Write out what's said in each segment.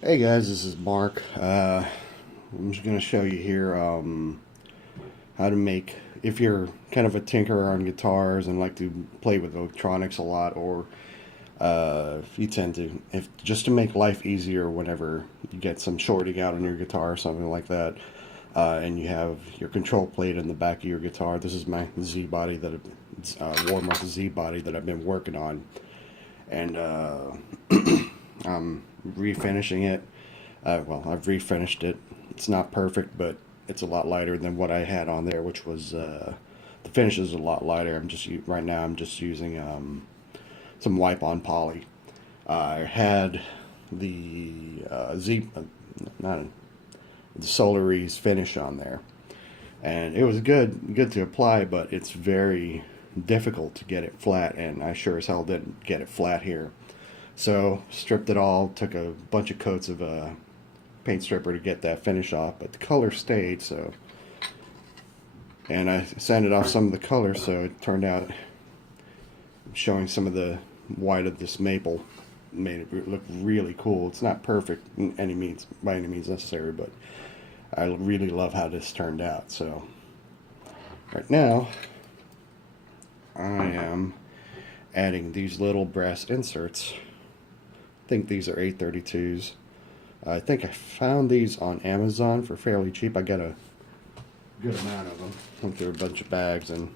Hey guys, this is Mark. I'm just going to show you here how to make, if you're kind of a tinkerer on guitars and like to play with electronics a lot, or if you tend to, if just to make life easier whenever you get some shorting out on your guitar or something like that, and you have your control plate in the back of your guitar. This is my Z body that warm up Z body that I've been working on, and I'm refinishing it. Well, I've refinished it. It's not perfect, but it's a lot lighter than what I had on there, which was the finish is a lot lighter. Right now I'm just using some wipe on poly. I had the not the Solaris finish on there, and it was good to apply, but it's very difficult to get it flat, and I sure as hell didn't get it flat here. So stripped it all, took a bunch of coats of paint stripper to get that finish off, but the color stayed. So, and I sanded off some of the color, so it turned out showing some of the white of this maple made it look really cool. It's not perfect in any means by any means necessary, but I really love how this turned out. So right now I am adding these little brass inserts. I think these are 832s. I think I found these on Amazon for fairly cheap. I got a good amount of them. Went through a bunch of bags, and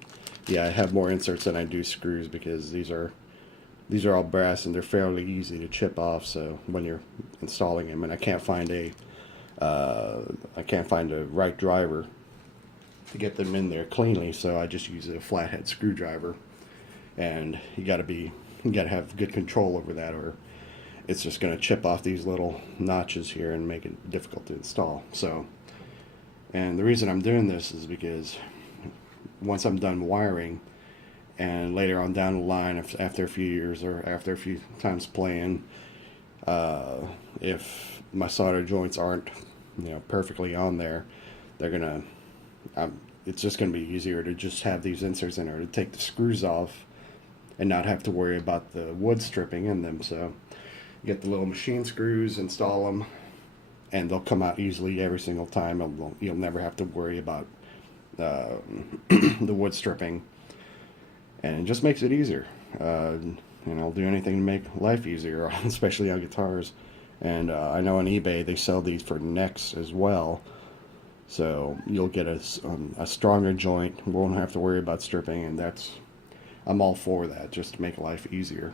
yeah, I have more inserts than I do screws because these are all brass and they're fairly easy to chip off. So when you're installing them, and I can't find a right driver to get them in there cleanly, so I just use a flathead screwdriver, and you gotta have good control over that, or it's just going to chip off these little notches here and make it difficult to install. So, and the reason I'm doing this is because once I'm done wiring, and later on down the line, after a few years or after a few times playing, if my solder joints aren't, perfectly on there, they're gonna, it's just gonna be easier to just have these inserts in there to take the screws off and not have to worry about the wood stripping in them. So get the little machine screws, install them, and they'll come out easily every single time. You'll never have to worry about the wood stripping, and it just makes it easier. I'll do anything to make life easier, especially on guitars. And I know on eBay they sell these for necks as well, so you'll get a stronger joint. Won't have to worry about stripping, and I'm all for that, just to make life easier.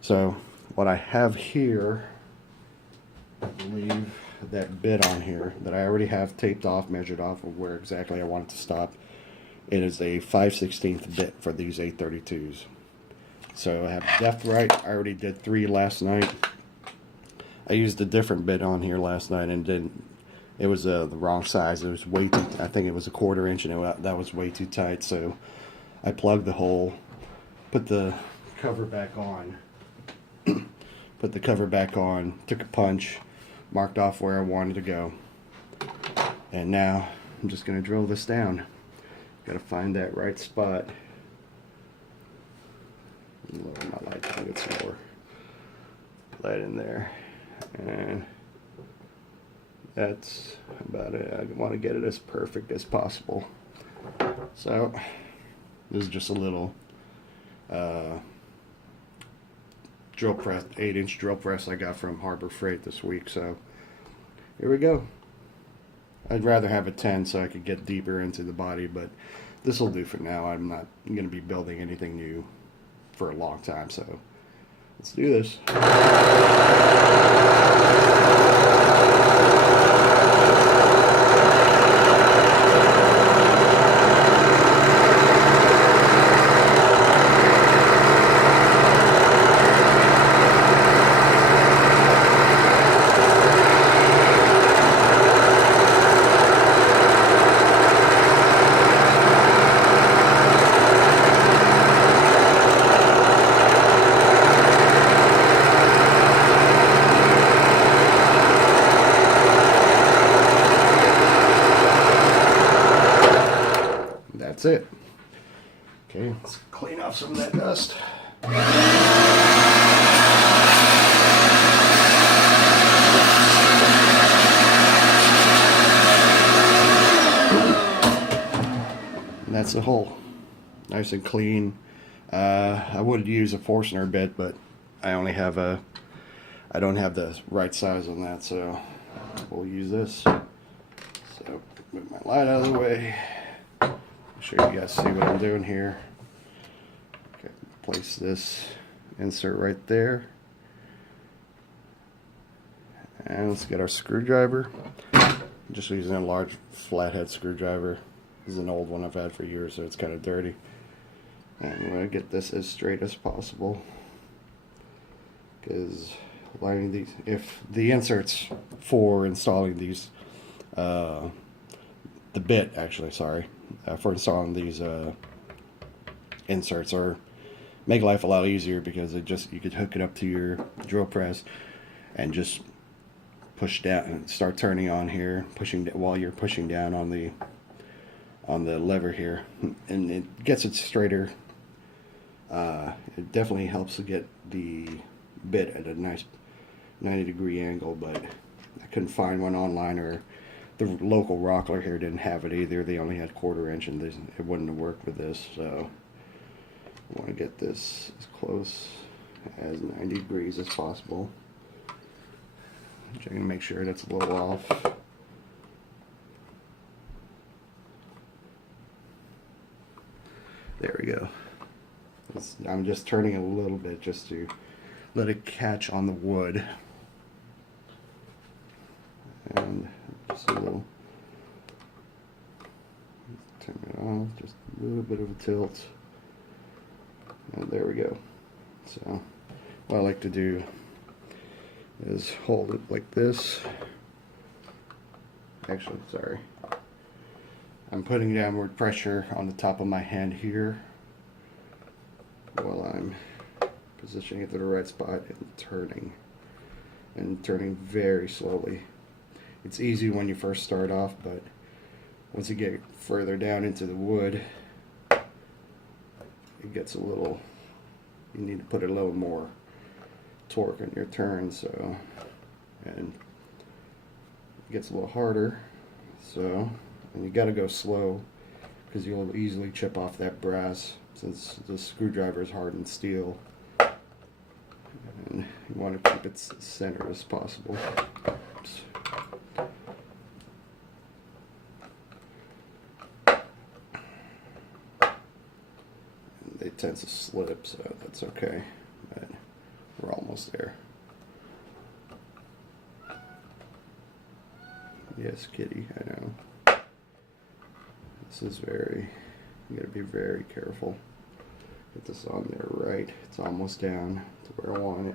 So what I have here, I believe that bit on here that I already have taped off, measured off of where exactly I want it to stop. It is a 5/16 bit for these 832s. So I have depth right. I already did 3 last night. I used a different bit on here last night and didn't. It was the wrong size. It was way too. I think it was a 1/4 inch, and that was way too tight. So I plugged the hole, put the cover back on. Put the cover back on, took a punch, marked off where I wanted to go, and now I'm just going to drill this down. Got to find that right spot. Lower my light down, get some more light in there, and that's about it. I want to get it as perfect as possible. So this is just a little drill press, 8-inch drill press I got from Harbor Freight this week. So here we go. I'd rather have a 10 so I could get deeper into the body, but this will do for now. I'm not going to be building anything new for a long time, so let's do this. That's it. Okay, let's clean off some of that dust. the hole. Nice and clean. I would use a Forstner bit, but I only have I don't have the right size on that, so we'll use this. So move my light out of the way. Make sure you guys see what I'm doing here. Okay, place this insert right there. And let's get our screwdriver. I'm just using a large flathead screwdriver. This is an old one I've had for years, so it's kind of dirty. And I'm going to get this as straight as possible, because lining these, if the inserts for installing these, the bit actually, sorry, for installing these inserts are make life a lot easier, because you could hook it up to your drill press and just push down and start turning on here, pushing while you're pushing down on the lever here, and it gets it straighter. It definitely helps to get the bit at a nice 90-degree angle, but I couldn't find one online, or the local Rockler here didn't have it either. They only had 1/4 inch, and it wouldn't have worked with this. So I want to get this as close as 90 degrees as possible. Checking to make sure that's a little off. There we go. I'm just turning a little bit just to let it catch on the wood. And just a little, turn it on, just a little bit of a tilt. And there we go. So what I like to do is hold it like this. Actually, sorry. I'm putting downward pressure on the top of my hand here while I'm positioning it to the right spot and turning very slowly. It's easy when you first start off, but once you get further down into the wood, it gets a little, you need to put a little more torque in your turn, so, and it gets a little harder, so, and you got to go slow, because you'll easily chip off that brass, since the screwdriver is hardened steel, and you want to keep it centered as possible. Oops. They tend to slip, so that's okay, but we're almost there. Yes, kitty, I know. This is very, you gotta be very careful. Get this on there right. It's almost down to where I want it.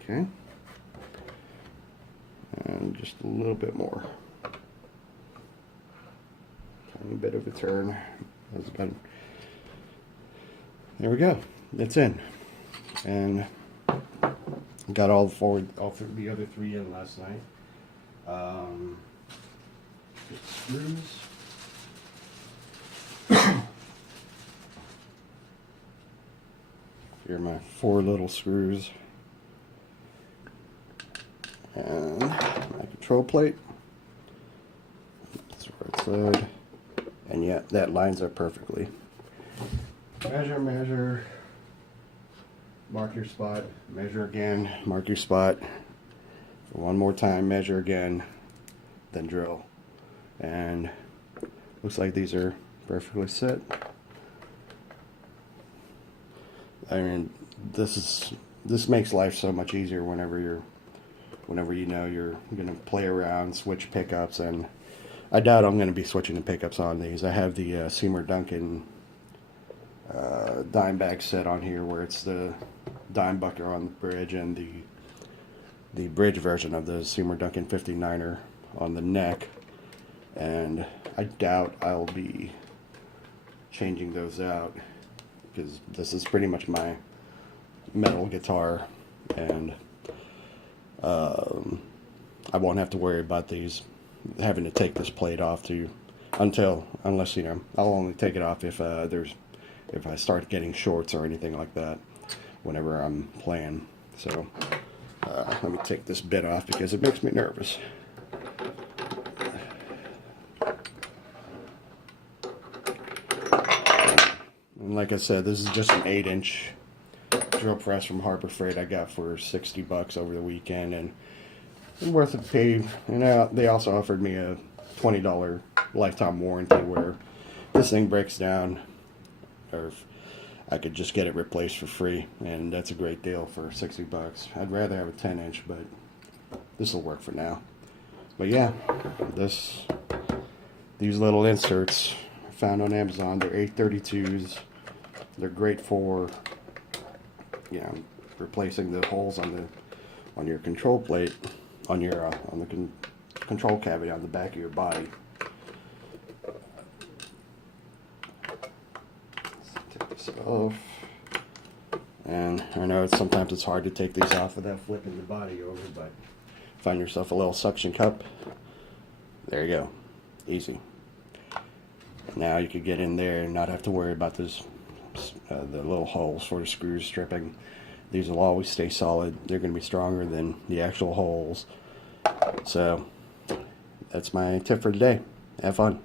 Okay. And just a little bit more. Tiny bit of a turn. That's about, there we go. It's in. And got all the other 3 in last night. Screws. Here are my 4 little screws. And my control plate. That's right side. And yeah, that lines up perfectly. Measure. Mark your spot. Measure again. Mark your spot. One more time, measure again. Then drill. And looks like these are perfectly set. I mean, this makes life so much easier whenever you know you're gonna play around, switch pickups, and I doubt I'm gonna be switching the pickups on these. I have the Seymour Duncan dime bag set on here, where it's the dime bucker on the bridge and the bridge version of the Seymour Duncan 59er on the neck, and I doubt I'll be changing those out, because this is pretty much my metal guitar, and I won't have to worry about these having to take this plate off unless you know, I'll only take it off if I start getting shorts or anything like that whenever I'm playing. So let me take this bit off because it makes me nervous. like I said, this is just an 8-inch drill press from Harbor Freight I got for $60 over the weekend, and it's worth the pay. And they also offered me a $20 lifetime warranty where this thing breaks down, or if I could just get it replaced for free, and that's a great deal for $60. I'd rather have a 10-inch, but this will work for now. But yeah, these little inserts I found on Amazon. They're 832s. They're great for, you know, replacing the holes on your control plate, on the control cavity on the back of your body. Let's take this off. And I know sometimes it's hard to take these off without flipping the body over, but find yourself a little suction cup. There you go. Easy. Now you could get in there and not have to worry about this, the little holes for the screws stripping. These will always stay solid. They're going to be stronger than the actual holes. So that's my tip for today. Have fun.